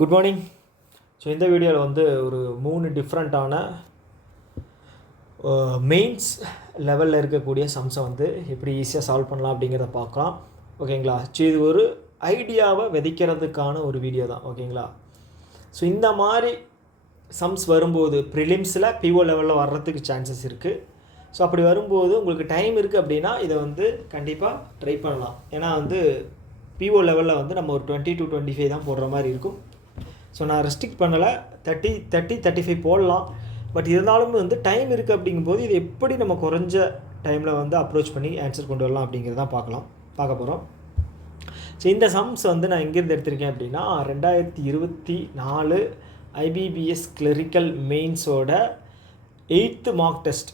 Good morning. So இந்த வீடியோவில் வந்து ஒரு 3 டிஃப்ரெண்ட்டான மெயின்ஸ் லெவலில் இருக்கக்கூடிய சம்ஸை வந்து எப்படி ஈஸியாக சால்வ் பண்ணலாம் அப்படிங்கிறத பார்க்கலாம். ஓகேங்களா? ஸோ இது ஒரு ஐடியாவை விதைக்கிறதுக்கான ஒரு வீடியோ தான். ஓகேங்களா? ஸோ இந்த மாதிரி சம்ஸ் வரும்போது ப்ரிலிம்ஸில் பிஓ லெவலில் வர்றதுக்கு சான்சஸ் இருக்குது. ஸோ அப்படி வரும்போது உங்களுக்கு டைம் இருக்குது அப்படின்னா இதை வந்து கண்டிப்பாக ட்ரை பண்ணலாம். ஏன்னா வந்து பிஓ லெவலில் வந்து நம்ம ஒரு 20 to 25 தான் போடுற மாதிரி இருக்கும். ஸோ நான் ரெஸ்ட்ரிக்ட் பண்ணலை, 35 போடலாம். பட் இருந்தாலும் வந்து டைம் இருக்குது அப்படிங்கும்போது இது எப்படி நம்ம குறைஞ்ச டைமில் வந்து அப்ரோச் பண்ணி ஆன்சர் கொண்டு வரலாம் அப்படிங்கிறதான் பார்க்க போகிறோம். ஸோ இந்த சம்ஸ் வந்து நான் எங்கேருந்து எடுத்திருக்கேன் அப்படின்னா 2024 ஐபிபிஎஸ் கிளரிக்கல் மெயின்ஸோட 8th மார்க் டெஸ்ட்.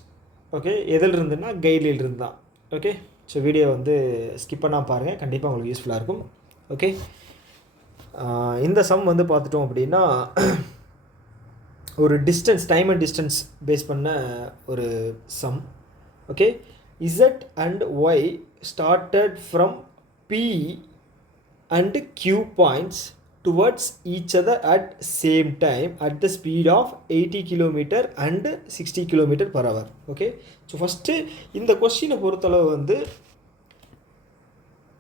ஓகே, எதில் இருந்துன்னா கைட்லில் இருந்து தான். ஓகே, ஸோ வீடியோ வந்து ஸ்கிப் பண்ணால் பாருங்கள், கண்டிப்பாக உங்களுக்கு யூஸ்ஃபுல்லாக இருக்கும். ஓகே, இந்த சம் வந்து பார்த்துட்டோம் அப்படின்னா ஒரு distance, time and distance base பண்ண ஒரு sum. Okay, Z and Y started from P and Q points towards each other at same time at the speed of 80 km and 60 km/h. Okay, so first இந்த கொஸ்டினை பொறுத்தளவு வந்து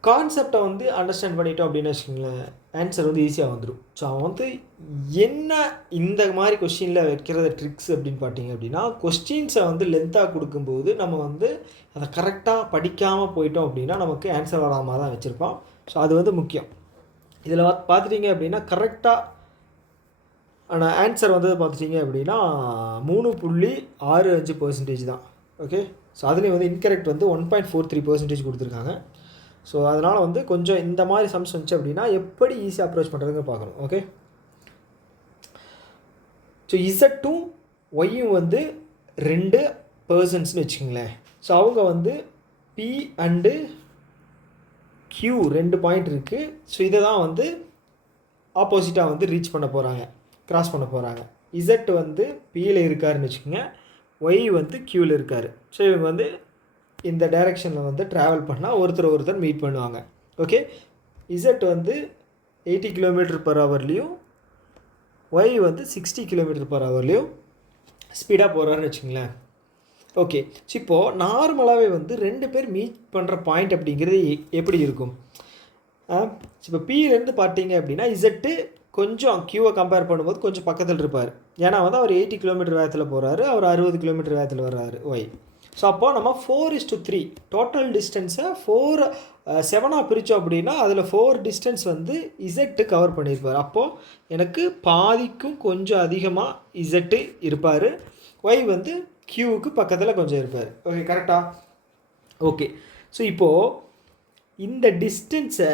கான்செப்டை வந்து understand பண்ணிட்டோம் அப்படின்னு வச்சுக்கோங்களேன், ஆன்சர் வந்து ஈஸியாக வந்துடும். ஸோ அவன் வந்து என்ன இந்த மாதிரி கொஸ்டினில் வைக்கிறத ட்ரிக்ஸ் அப்படின்னு பார்த்தீங்க அப்படின்னா, கொஸ்டின்ஸை வந்து லென்த்தாக கொடுக்கும்போது நம்ம வந்து அதை கரெக்டாக படிக்காமல் போயிட்டோம் அப்படின்னா நமக்கு ஆன்சர் வராமல் தான் வச்சுருப்போம். ஸோ அது வந்து முக்கியம். இதில் பார்த்துட்டிங்க அப்படின்னா கரெக்டாக ஆனால் ஆன்சர் வந்து பார்த்துட்டிங்க அப்படின்னா 3.65% தான். ஓகே, ஸோ அதுலேயும் வந்து இன்கரெக்ட் வந்து 1.43% கொடுத்துருக்காங்க. ஸோ அதனால் வந்து கொஞ்சம் இந்த மாதிரி சம்ஸ் வந்துச்சு அப்படின்னா எப்படி ஈஸியாக அப்ரோச் பண்ணுறதுங்க பார்க்கணும். ஓகே, ஸோ இசட்டும் ஒய்யும் வந்து 2 பர்சன்ஸ்னு வச்சுக்கோங்களேன். ஸோ அவங்க வந்து பி அண்டு கியூ 2 பாயிண்ட் இருக்குது. ஸோ இதை தான் வந்து ஆப்போசிட்டாக வந்து ரீச் பண்ண போகிறாங்க, கிராஸ் பண்ண போகிறாங்க. இசட் வந்து பியில் இருக்காருன்னு வச்சுக்கோங்க, ஒய் வந்து கியூவில் இருக்கார். ஸோ இவங்க வந்து இந்த டைரெக்ஷனில் வந்து ட்ராவல் பண்ணால் ஒருத்தர் மீட் பண்ணுவாங்க. ஓகே, இசட் வந்து 80 km/h ஒய் வந்து 60 km/h ஸ்பீடாக போகிறாருன்னு வச்சுங்களேன். ஓகே, ஸோ இப்போது நார்மலாகவே வந்து 2 பேர் மீட் பண்ணுற பாயிண்ட் அப்படிங்கிறது எப்படி இருக்கும்? இப்போ பியிலேருந்து பார்த்தீங்க அப்படின்னா இசட்டு கொஞ்சம் கியூவை கம்பேர் பண்ணும்போது கொஞ்சம் பக்கத்தில் இருப்பார். ஏன்னா வந்து அவர் 80 km வேகத்தில் போகிறாரு, அவர் 60 km வேகத்தில் வர்றாரு ஒய். ஸோ அப்போது நம்ம 4:3 டோட்டல் டிஸ்டன்ஸை 7ஆக பிரித்தோம் அப்படின்னா அதில் 4 டிஸ்டன்ஸ் வந்து இசட்டு கவர் பண்ணியிருப்பார். அப்போது எனக்கு பாதிக்கும் கொஞ்சம் அதிகமாக இசட்டு இருப்பார், ஒய் வந்து கியூவுக்கு பக்கத்தில் கொஞ்சம் இருப்பார். ஓகே, கரெக்டாக? ஓகே, ஸோ இப்போது இந்த டிஸ்டன்ஸை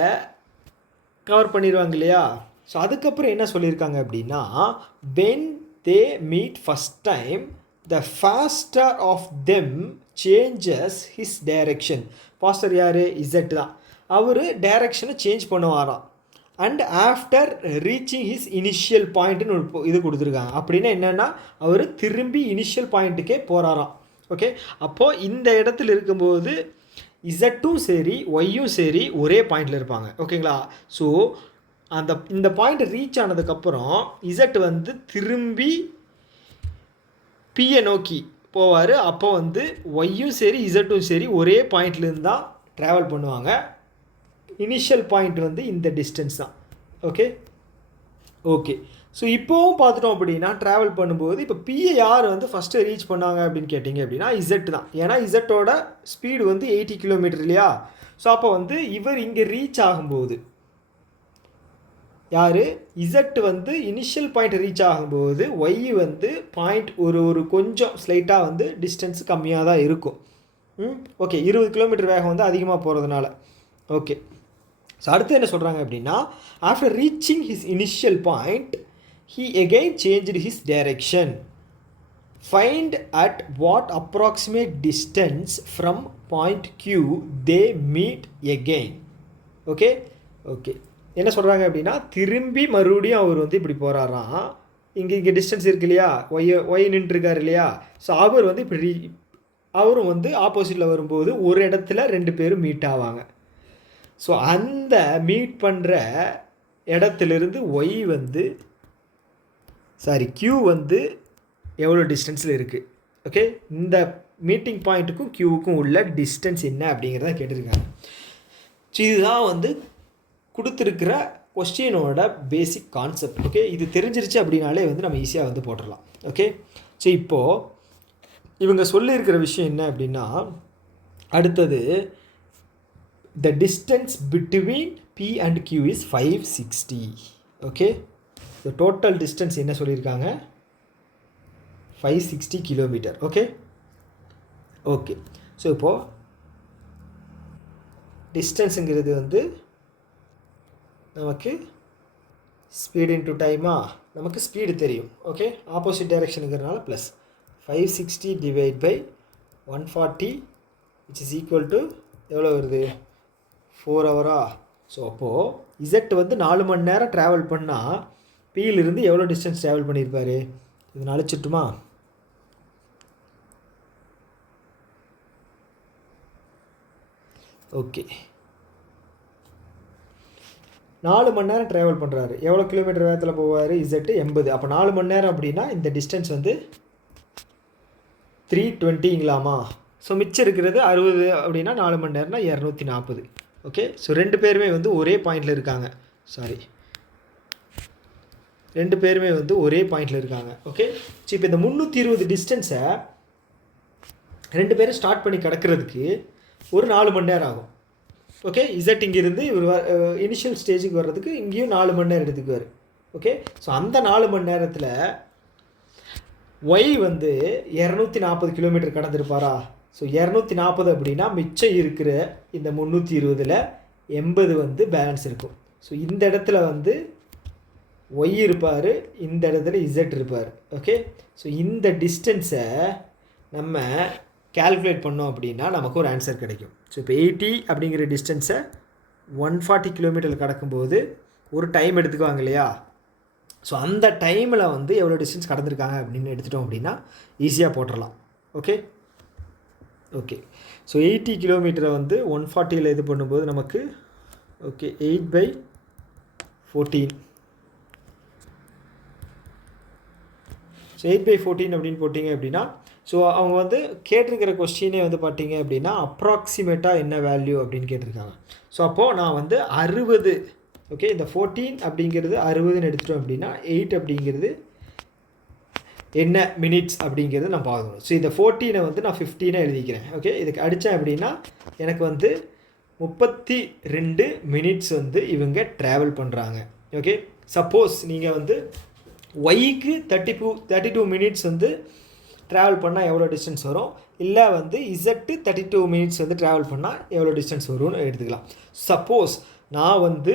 கவர் பண்ணிடுவாங்க இல்லையா? ஸோ அதுக்கப்புறம் என்ன சொல்லியிருக்காங்க அப்படின்னா, when they meet first time the faster of them changes his direction. faster யார்? இசட் தான். அவர் டைரக்ஷனை சேஞ்ச் பண்ணுவாராம். And after reaching his initial பாயிண்ட்டுன்னு ஒரு இது கொடுத்துருக்காங்க. அப்படின்னா என்னென்னா அவர் திரும்பி இனிஷியல் பாயிண்ட்டுக்கே போகிறாராம். ஓகே, அப்போது இந்த இடத்துல இருக்கும்போது இசட்டும் சரி ஒய்யும் சரி ஒரே பாயிண்டில் இருப்பாங்க. ஓகேங்களா? ஸோ இந்த பாயிண்ட் ரீச் ஆனதுக்கப்புறம் இசட் வந்து திரும்பி பியை நோக்கி போவார். அப்போ வந்து ஒய்யும் சரி இசட்டும் சரி ஒரே பாயிண்ட்லேருந்து தான் ட்ராவல் பண்ணுவாங்க. இனிஷியல் பாயிண்ட் வந்து இந்த டிஸ்டன்ஸ் தான். ஓகே, ஓகே, ஸோ இப்போவும் பார்த்துட்டோம் அப்படின்னா ட்ராவல் பண்ணும்போது இப்போ பியை யார் வந்து ஃபஸ்ட்டு ரீச் பண்ணாங்க அப்படின்னு கேட்டிங்க அப்படின்னா இசட் தான். ஏன்னா இசட்டோட ஸ்பீடு வந்து 80 km இல்லையா? ஸோ அப்போ வந்து இவர் இங்கே ரீச் ஆகும்போது யார்? இசட் வந்து இனிஷியல் பாயிண்ட் ரீச் ஆகும்போது ஒய் வந்து பாயிண்ட் ஒரு கொஞ்சம் ஸ்லைட்டாக வந்து டிஸ்டன்ஸ் கம்மியாக தான் இருக்கும். ஓகே, 20 km வேகம் வந்து அதிகமாக போகிறதுனால. ஓகே, ஸோ அடுத்து என்ன சொல்கிறாங்க அப்படின்னா, after reaching his initial point he again changed his direction. Find at what approximate distance from point Q they meet again. Okay, okay, என்ன சொல்கிறாங்க அப்படின்னா திரும்பி மறுபடியும் அவர் வந்து இப்படி போகிறாராம். இங்கே டிஸ்டன்ஸ் இருக்கு இல்லையா? ஒய் நின்றுருக்கார் இல்லையா? ஸோ அவர் வந்து இப்படி அவரும் வந்து ஆப்போசிட்டில் வரும்போது ஒரு இடத்துல 2 பேரும் மீட் ஆவாங்க. ஸோ அந்த மீட் பண்ணுற இடத்துலேருந்து ஒய் வந்து q வந்து எவ்வளோ டிஸ்டன்ஸில் இருக்குது. ஓகே, இந்த மீட்டிங் பாயிண்ட்டுக்கும் க்யூவுக்கும் உள்ள டிஸ்டன்ஸ் என்ன அப்படிங்கிறத கேட்டிருக்காங்க. ஸோ இதுதான் வந்து கொடுத்துருக்கிற கொஸ்டினோட பேசிக் கான்செப்ட். ஓகே, இது தெரிஞ்சிருச்சு அப்படின்னாலே வந்து நம்ம ஈஸியாக வந்து போட்டுடலாம். ஓகே, ஸோ இப்போது இவங்க சொல்லியிருக்கிற விஷயம் என்ன அப்படின்னா, அடுத்தது the distance between P and Q is 560. Okay, the total distance என்ன சொல்லியிருக்காங்க, 560 கிலோமீட்டர். ஓகே ஓகே ஸோ இப்போது டிஸ்டன்ஸுங்கிறது வந்து நமக்கு ஸ்பீடு இன்ட்டு டைமா, நமக்கு ஸ்பீடு தெரியும். ஓகே, ஆப்போசிட் டைரெக்ஷனுங்கிறதுனால plus 560 divide by 140 which is equal to எவ்வளோ வருது, 4 ஹவரா. ஸோ அப்போது இசட் வந்து 4 மணி நேரம் ட்ராவல் பண்ணால் பியிலிருந்து எவ்வளோ டிஸ்டன்ஸ் ட்ராவல் பண்ணியிருப்பார், இது அழைச்சிட்டுமா. ஓகே, 4 மணி நேரம் ட்ராவல் பண்ணுறாரு. எவ்வளோ கிலோமீட்டர் வேகத்தில் போவார், இசட்டு 80. அப்போ 4 மணி நேரம் அப்படின்னா இந்த டிஸ்டன்ஸ் வந்து 320ங்களாமா. ஸோ மிச்சம் இருக்கிறது 60 அப்படின்னா 4 மணி நேரம்னா 240. ஓகே, ஸோ ரெண்டு பேருமே வந்து ஒரே பாயிண்டில் இருக்காங்க. ரெண்டு பேருமே வந்து ஒரே பாயிண்டில் இருக்காங்க. ஓகே, ஸோ இப்போ இந்த 320 டிஸ்டன்ஸை ரெண்டு பேரும் ஸ்டார்ட் பண்ணி கிடக்கிறதுக்கு ஒரு 4 மணி நேரம் ஆகும். ஓகே, இசட் இங்கேருந்து இவர் இனிஷியல் ஸ்டேஜுக்கு வர்றதுக்கு இங்கேயும் 4 மணி நேரம் எடுத்துக்குவார். ஓகே, ஸோ அந்த 4 மணி நேரத்தில் ஒய் வந்து 240 கிலோமீட்டர் கடந்திருப்பாரா. ஸோ 240 அப்படின்னா மிச்சம் இருக்கிற இந்த 320ல் 80 வந்து பேலன்ஸ் இருக்கும். ஸோ இந்த இடத்துல வந்து ஒய் இருப்பார், இந்த இடத்துல இசட் இருப்பார். ஓகே, ஸோ இந்த டிஸ்டன்ஸை நம்ம கால்குலேட் பண்ணோம் அப்படின்னா நமக்கு ஒரு ஆன்சர் கிடைக்கும். ஸோ இப்போ 80 அப்படிங்கிற டிஸ்டன்ஸை 140 கிலோமீட்டரில் கடக்கும்போது ஒரு டைம் எடுத்துக்குவாங்க இல்லையா. ஸோ அந்த டைமில் வந்து எவ்வளோ டிஸ்டன்ஸ் கடந்திருக்காங்க அப்படின்னு எடுத்துட்டோம் அப்படின்னா ஈஸியாக போட்டுடலாம். ஓகே ஓகே ஸோ 80 கிலோமீட்டரை வந்து 140ல் இது பண்ணும்போது நமக்கு ஓகே 8/14. ஸோ 8/14 அப்படின்னு போட்டிங்க அப்படின்னா, ஸோ அவங்க வந்து கேட்டிருக்கிற கொஸ்டினே வந்து பார்த்தீங்க அப்படின்னா அப்ராக்சிமேட்டாக என்ன வேல்யூ அப்படின்னு கேட்டிருக்காங்க. ஸோ அப்போது நான் வந்து 60, ஓகே, இந்த 14 அப்படிங்கிறது 60ன்னு எடுத்துட்டோம் அப்படின்னா 8 அப்படிங்கிறது என்ன மினிட்ஸ் அப்படிங்கிறது நான் பார்க்கணும். ஸோ இந்த 14 வந்து நான் 15 எழுதிக்கிறேன். ஓகே, இதுக்கு அடித்தேன் அப்படின்னா எனக்கு வந்து 32 மினிட்ஸ் வந்து இவங்க ட்ராவல் பண்ணுறாங்க. ஓகே, சப்போஸ் நீங்கள் வந்து ஒய்க்கு 32 மினிட்ஸ் வந்து ட்ராவல் பண்ணால் எவ்வளோ டிஸ்டன்ஸ் வரும், இல்லை வந்து இசட்டு 32 மினிட்ஸ் வந்து ட்ராவல் பண்ணால் எவ்வளோ டிஸ்டன்ஸ் வரும்னு எடுத்துக்கலாம். சப்போஸ் நான் வந்து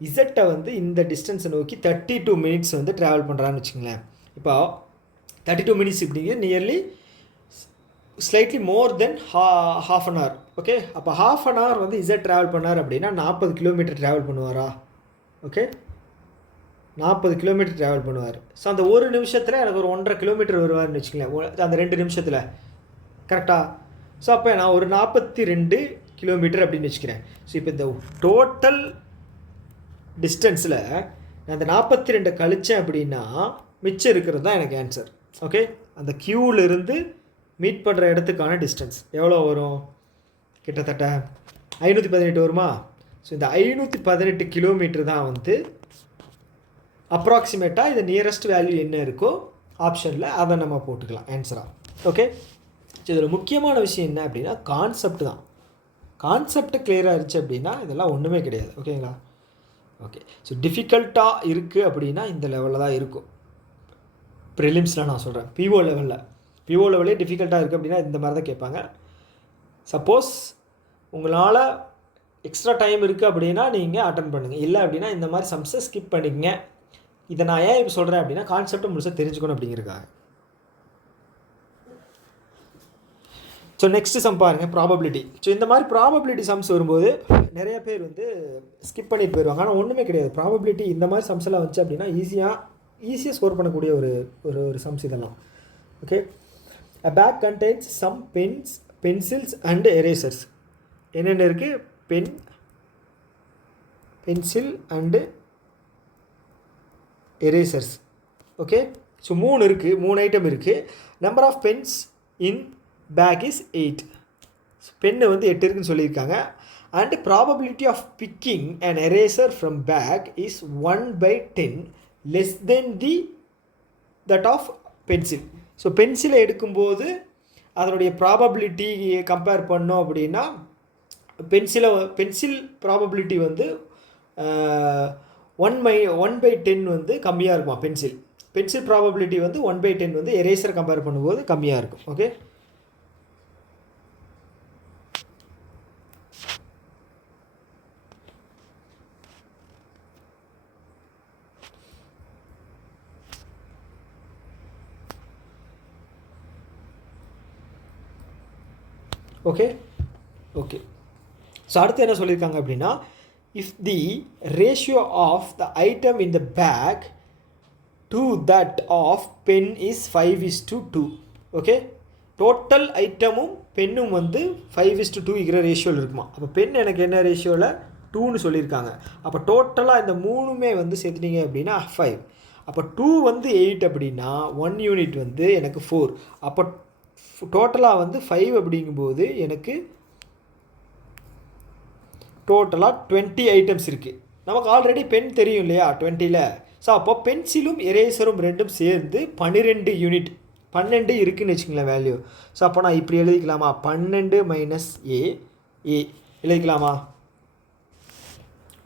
இசட்டை வந்து இந்த டிஸ்டன்ஸை நோக்கி 32 மினிட்ஸ் வந்து ட்ராவல் பண்ணுறான்னு வச்சுங்களேன். இப்போ 32 மினிட்ஸ் இப்படிங்க nearly slightly more then half an hour. Okay, அப்போ half an hour வந்து இசட் ட்ராவல் பண்ணார் அப்படின்னா 40 கிலோமீட்டர் ட்ராவல் பண்ணுவாரா. ஓகே, 40 கிலோமீட்டர் ட்ராவல் பண்ணுவார். ஸோ அந்த ஒரு நிமிஷத்தில் எனக்கு ஒரு 1.5 கிலோமீட்டர் வருவார்னு வச்சுக்கலேன், அந்த 2 நிமிஷத்தில் கரெக்டாக. ஸோ அப்போ நான் ஒரு 42 கிலோமீட்டர் அப்படின்னு வச்சுக்கிறேன். ஸோ இப்போ இந்த டோட்டல் டிஸ்டன்ஸில் நான் அந்த 42 கழித்தேன் அப்படின்னா மிச்சம் இருக்கிறது தான் எனக்கு ஆன்சர். ஓகே, அந்த க்யூவிலிருந்து மீட் பண்ணுற இடத்துக்கான டிஸ்டன்ஸ் எவ்வளோ வரும், கிட்டத்தட்ட 518 வருமா. ஸோ இந்த 518 கிலோமீட்டர் தான் வந்து அப்ராக்சிமேட்டாக இது நியரஸ்ட் வேல்யூ என்ன இருக்கோ ஆப்ஷனில் அதை நம்ம போட்டுக்கலாம் ஆன்சராக. ஓகே, ஸோ இதில் முக்கியமான விஷயம் என்ன அப்படின்னா கான்செப்ட் தான். கான்செப்ட் கிளியராக இருந்துச்சு அப்படின்னா இதெல்லாம் ஒன்றுமே கிடையாது. ஓகேங்களா. ஓகே, ஸோ டிஃபிகல்ட்டாக இருக்குது அப்படின்னா இந்த லெவலில் தான் இருக்கும். ப்ரிலிம்ஸில் நான் சொல்கிறேன், பிஓ லெவலே டிஃபிகல்ட்டாக இருக்குது அப்படின்னா இந்த மாதிரி தான் கேட்பாங்க. சப்போஸ் உங்களால் எக்ஸ்ட்ரா டைம் இருக்குது அப்படின்னா நீங்கள் அட்டன் பண்ணுங்கள், இல்லை அப்படின்னா இந்த மாதிரி சம்ஸை ஸ்கிப் பண்ணிக்கங்க. இதை நான் ஏன் இப்போ சொல்கிறேன் அப்படின்னா கான்செப்டை முழுசாக தெரிஞ்சுக்கணும் அப்படிங்கிறதுக்காக. ஸோ நெக்ஸ்ட்டு சம் பாருங்கள், ப்ராபபிலிட்டி. ஸோ இந்த மாதிரி ப்ராபபிலிட்டி சம்ஸ் வரும்போது நிறைய பேர் வந்து ஸ்கிப் பண்ணிட்டு போயிடுவாங்க. ஆனால் ஒன்றுமே கிடையாது. ப்ராபபிலிட்டி இந்த மாதிரி சம்ஸ் எல்லாம் வந்துச்சு அப்படின்னா ஈஸியாக ஸ்கோர் பண்ணக்கூடிய ஒரு சம்ஸ் இதெல்லாம். Okay, a bag contains some pencils and erasers. என்னென்ன இருக்குது, pencil and erasers. Okay, so 3 இருக்குது, 3 ஐட்டம் இருக்குது. Number of pens in bag is 8. Pen வந்து 8 இருக்குன்னு சொல்லியிருக்காங்க. And probability of picking and eraser from bag is 1/10 less than that of pencil. ஸோ பென்சிலை எடுக்கும்போது அதனுடைய ப்ராபபிலிட்டி கம்பேர் பண்ணோம் அப்படின்னா பென்சில் ப்ராபபிலிட்டி வந்து 1/10 வந்து கம்மியாக இருக்குமா பென்சில் ப்ராபபிலிட்டி வந்து 1/10 வந்து எரேசர் கம்பேர் பண்ணும்போது கம்மியாக இருக்கும். ஓகே, ஓகே ஓகே ஸோ அடுத்து என்ன சொல்லியிருக்காங்க அப்படின்னா, if the ratio of the item in the bag to that of pen is 5:2. Okay, total ஐட்டமும் பென்னும் வந்து 5:2 இருக்கிற ரேஷியோவில் இருக்குமா. அப்போ பென் எனக்கு என்ன ரேஷியோவில் 2ன்னு சொல்லியிருக்காங்க. அப்போ டோட்டலாக இந்த 3மே வந்து சேர்த்துட்டீங்க அப்படின்னா 5. அப்போ 2 வந்து 8 அப்படின்னா 1 யூனிட் வந்து எனக்கு 4. அப்போ டோட்டலாக வந்து 5 அப்படிங்கும்போது எனக்கு டோட்டலாக 20 ஐட்டம்ஸ் இருக்குது. நமக்கு ஆல்ரெடி பென் தெரியும் இல்லையா 20ல். ஸோ அப்போ பென்சிலும் எரேசரும் ரெண்டும் சேர்ந்து 12 யூனிட் 12 இருக்குதுன்னு வச்சுங்களேன் வேல்யூ. ஸோ அப்போ நான் இப்படி எழுதிக்கலாமா, 12 - ஏ எழுதிக்கலாமா.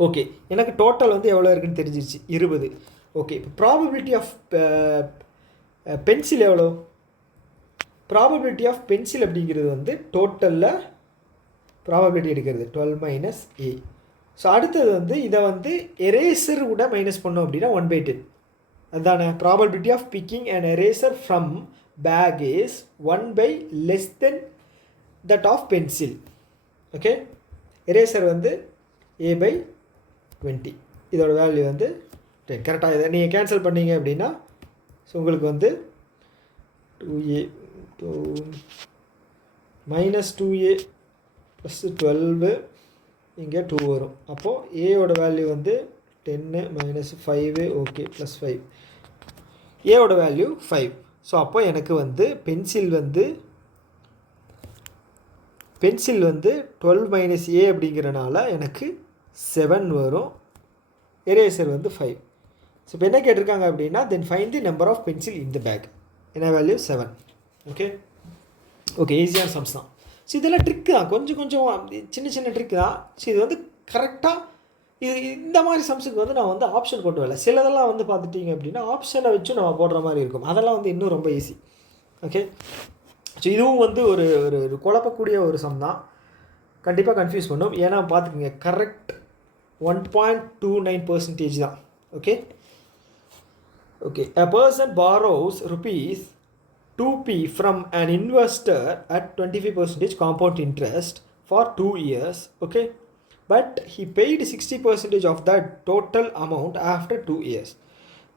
ஓகே, எனக்கு டோட்டல் வந்து எவ்வளோ இருக்குதுன்னு தெரிஞ்சிருச்சு, 20. ஓகே, இப்போ ப்ராபபிலிட்டி ஆஃப் பென்சில் எவ்வளோ, ப்ராபபிலிட்டி ஆஃப் பென்சில் அப்படிங்கிறது வந்து டோட்டலில் ப்ராபபிலிட்டி எடுக்கிறது 12 - ஏ. ஸோ அடுத்தது வந்து இதை வந்து எரேசர் கூட மைனஸ் பண்ணோம் அப்படின்னா 1/10. அதுதானே probability of picking and eraser from bag is 1 less than that of pencil. Okay, eraser வந்து A/20. இதோட வேல்யூ வந்து 10. கரெக்டாக இதை நீங்கள் கேன்சல் பண்ணீங்க அப்படின்னா ஸோ உங்களுக்கு வந்து 2A -2A + 12 இங்கே 2 வரும். அப்போது ஏயோட வேல்யூ வந்து 10 - 5 ஓகே +5 ஏவோட வேல்யூ 5. ஸோ அப்போ எனக்கு வந்து பென்சில் வந்து 12 - ஏ அப்படிங்கிறனால எனக்கு 7 வரும். எரேசர் வந்து 5. ஸோ இப்போ என்ன கேட்டிருக்காங்க அப்படின்னா then find the number of pencil in the bag. என்ன வேல்யூ 7. ஓகே ஓகே ஈஸியான சம்ஸ் தான். ஸோ இதெல்லாம் ட்ரிக்கு தான், கொஞ்சம் சின்ன ட்ரிக்கு தான். ஸோ இது வந்து கரெக்டாக இந்த மாதிரி சம்ஸுக்கு வந்து நான் வந்து ஆப்ஷன் போட்டு வரல. சிலதெல்லாம் வந்து பார்த்துட்டிங்க அப்படின்னா ஆப்ஷனை வச்சு நம்ம போடுற மாதிரி இருக்கும். அதெல்லாம் வந்து இன்னும் ரொம்ப ஈஸி. ஓகே, ஸோ இதுவும் வந்து ஒரு ஒரு குழப்பக்கூடிய ஒரு சம் தான், கண்டிப்பாக கன்ஃபியூஸ் பண்ணும். ஏன்னா பார்த்துக்குங்க கரெக்ட் 1.29% தான். Okay okay a person borrows ₹2p from an investor at 25% compound interest for 2 years. Okay, but he paid 60% of that total amount after 2 years.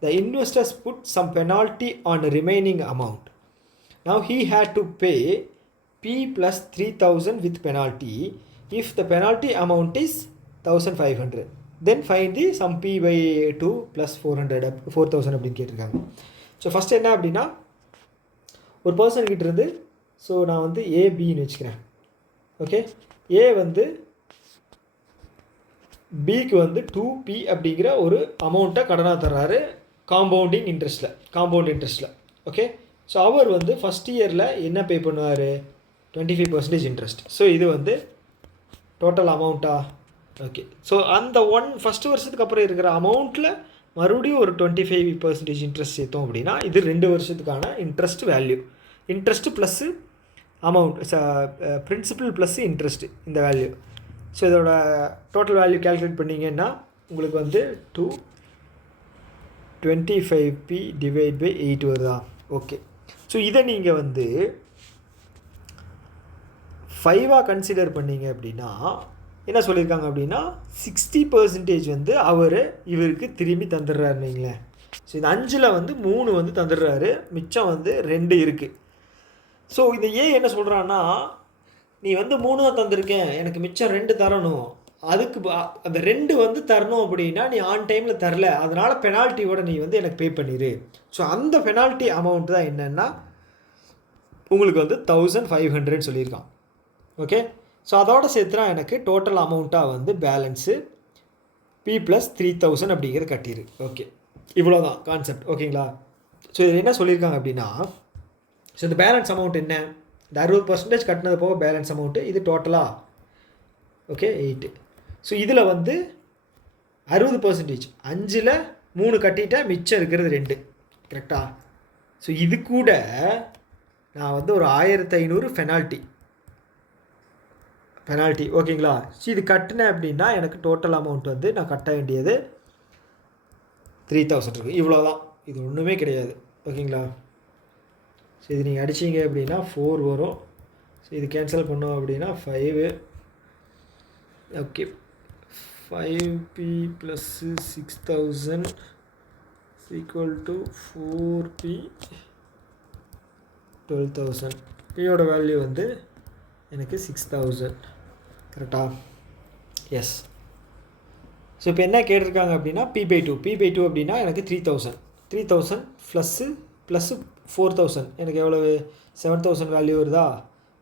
The investors put some penalty on the remaining amount. Now he had to pay p plus 3,000 with penalty. If the penalty amount is 1,500, then find the sum p/2 plus 4,000 அப்படின்னு கேட்டிருக்காங்க. So first என்ன அப்படின்னா ஒரு person கிட்ட இருந்து so நான் வந்து ஏபின்னு வச்சுக்கிறேன். ஓகே, ஏ வந்து பிக்கு வந்து 2p அப்படிங்கிற ஒரு அமௌண்ட்டை கடனாக தர்றாரு காம்பவுண்ட் இன்ட்ரெஸ்ட்டில். ஓகே, ஸோ அவர் வந்து ஃபஸ்ட் இயரில் என்ன பே பண்ணுவார், 25% இன்ட்ரெஸ்ட். ஸோ இது வந்து டோட்டல் அமௌண்ட்டா. ஓகே, ஸோ அந்த ஃபஸ்ட்டு வருஷத்துக்கு அப்புறம் இருக்கிற அமௌண்ட்டில் மறுபடியும் ஒரு 25% இன்ட்ரெஸ்ட் சேர்த்தோம் அப்படின்னா இது 2 வருஷத்துக்கான interest value. Interest plus amount principal plus interest இந்த வேல்யூ. ஸோ இதோட டோட்டல் வேல்யூ கேல்குலேட் பண்ணிங்கன்னா உங்களுக்கு வந்து 225p / 8 வருதா. ஓகே, ஸோ இதை நீங்கள் வந்து 5ஆக கன்சிடர் பண்ணிங்க அப்படின்னா என்ன சொல்லியிருக்காங்க அப்படின்னா 60% வந்து இவருக்கு திரும்பி தந்துடுறாரு நீங்களேன். ஸோ இந்த 5ல் வந்து 3 வந்து தந்துடுறாரு, மிச்சம் வந்து 2 இருக்குது. ஸோ இந்த ஏ என்ன சொல்கிறான்னா நீ வந்து 3 தான் தந்திருக்கேன், எனக்கு மிச்சம் 2 தரணும், அதுக்கு அந்த 2 வந்து தரணும் அப்படின்னா நீ ஆன் டைமில் தரல, அதனால் பெனால்ட்டியோட நீ வந்து எனக்கு பே பண்ணிடு. ஸோ அந்த பெனால்ட்டி அமௌண்ட் தான் என்னென்னா உங்களுக்கு வந்து 1500 சொல்லியிருக்கான். ஓகே, ஸோ அதோட சேர்த்துனா எனக்கு டோட்டல் அமௌண்ட்டாக வந்து பேலன்ஸு P + 3000 அப்படிங்கிறது கட்டிடு. ஓகே, இவ்வளோ தான் கான்செப்ட். ஓகேங்களா? ஸோ இதில் என்ன சொல்லியிருக்காங்க அப்படின்னா, ஸோ இந்த பேலன்ஸ் அமௌண்ட் என்ன, இந்த 60% கட்டினது போக பேலன்ஸ் அமௌண்ட்டு இது டோட்டலாக ஓகே 8. ஸோ இதில் வந்து 60%, 5ல் 3 கட்டிட்டேன், மிச்சம் இருக்கிறது 2. கரெக்டாக? ஸோ இது கூட நான் வந்து ஒரு 1500 பெனால்ட்டி. ஓகேங்களா? ஸோ இது கட்டினேன் அப்படின்னா எனக்கு டோட்டல் அமௌண்ட் வந்து நான் கட்ட வேண்டியது 3000 இருக்குது. இவ்வளோ தான், இது ஒன்றுமே கிடையாது. ஓகேங்களா? ஸோ இது நீங்கள் அடிச்சிங்க அப்படின்னா 4 வரும். ஸோ இது கேன்சல் பண்ணோம் அப்படின்னா 5. Okay, 5P + 6000 = 4P 12,000. பியோட வேல்யூ வந்து எனக்கு 6000. கரெக்டாக? எஸ். ஸோ இப்போ என்ன கேட்டிருக்காங்க அப்படின்னா P/2 அப்படின்னா எனக்கு 3000 ப்ளஸ்ஸு 4000 எனக்கு எவ்வளவு 7000 வேல்யூ வருதா?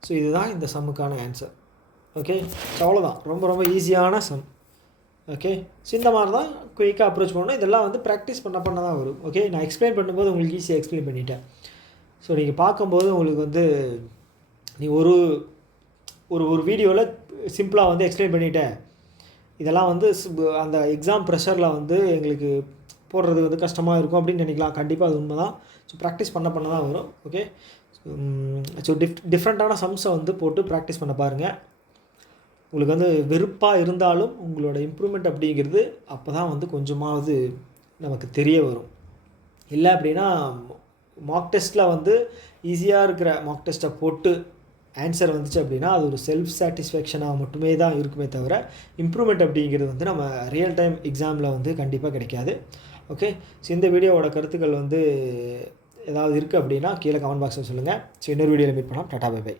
ஸோ இதுதான் இந்த சம்முக்கான ஆன்சர். ஓகே, ஸோ அவ்வளோதான், ரொம்ப ரொம்ப ஈஸியான சம். ஓகே, ஸோ இந்த மாதிரி தான் குயிக்காக அப்ரோச் பண்ணணும். இதெல்லாம் வந்து ப்ராக்டிஸ் பண்ண தான் வரும். ஓகே, நான் எக்ஸ்பிளைன் பண்ணும்போது உங்களுக்கு ஈஸியாக எக்ஸ்பிளைன் பண்ணிட்டேன். ஸோ நீங்கள் பார்க்கும்போது உங்களுக்கு வந்து நீ ஒரு ஒரு வீடியோவில் சிம்பிளாக வந்து எக்ஸ்பிளைன் பண்ணிட்டேன், இதெல்லாம் வந்து அந்த எக்ஸாம் ப்ரெஷரில் வந்து எங்களுக்கு போடுறது வந்து கஷ்டமாக இருக்கும் அப்படின்னு நினைக்கலாம். கண்டிப்பாக அது உண்மை தான். ஸோ ப்ராக்டிஸ் பண்ண தான் வரும். ஓகே, ஸோ டிஃப்ரெண்ட்டான சம்ஸை வந்து போட்டு ப்ராக்டிஸ் பண்ண பாருங்கள். உங்களுக்கு வந்து வெறுப்பாக இருந்தாலும் உங்களோட இம்ப்ரூவ்மெண்ட் அப்படிங்கிறது அப்போ தான் வந்து கொஞ்சமாவது நமக்கு தெரிய வரும். இல்லை அப்படின்னா மார்க் டெஸ்ட்டில் வந்து ஈஸியாக இருக்கிற மார்க் டெஸ்ட்டை போட்டு ஆன்சர் வந்துச்சு அப்படின்னா அது ஒரு செல்ஃப் சாட்டிஸ்ஃபேக்ஷனாக மட்டுமே தான் இருக்குமே தவிர இம்ப்ரூவ்மெண்ட் அப்படிங்கிறது வந்து நம்ம ரியல் டைம் எக்ஸாமில் வந்து கண்டிப்பாக கிடைக்காது. ஓகே, ஸோ இந்த வீடியோவோட கருத்துக்கள் வந்து ஏதாவது இருக்குது அப்படின்னா கீழே கமெண்ட் பாக்ஸில் சொல்லுங்கள். ஸோ இன்னொரு வீடியோவில் மீட் பண்ணலாம். Tata bye by.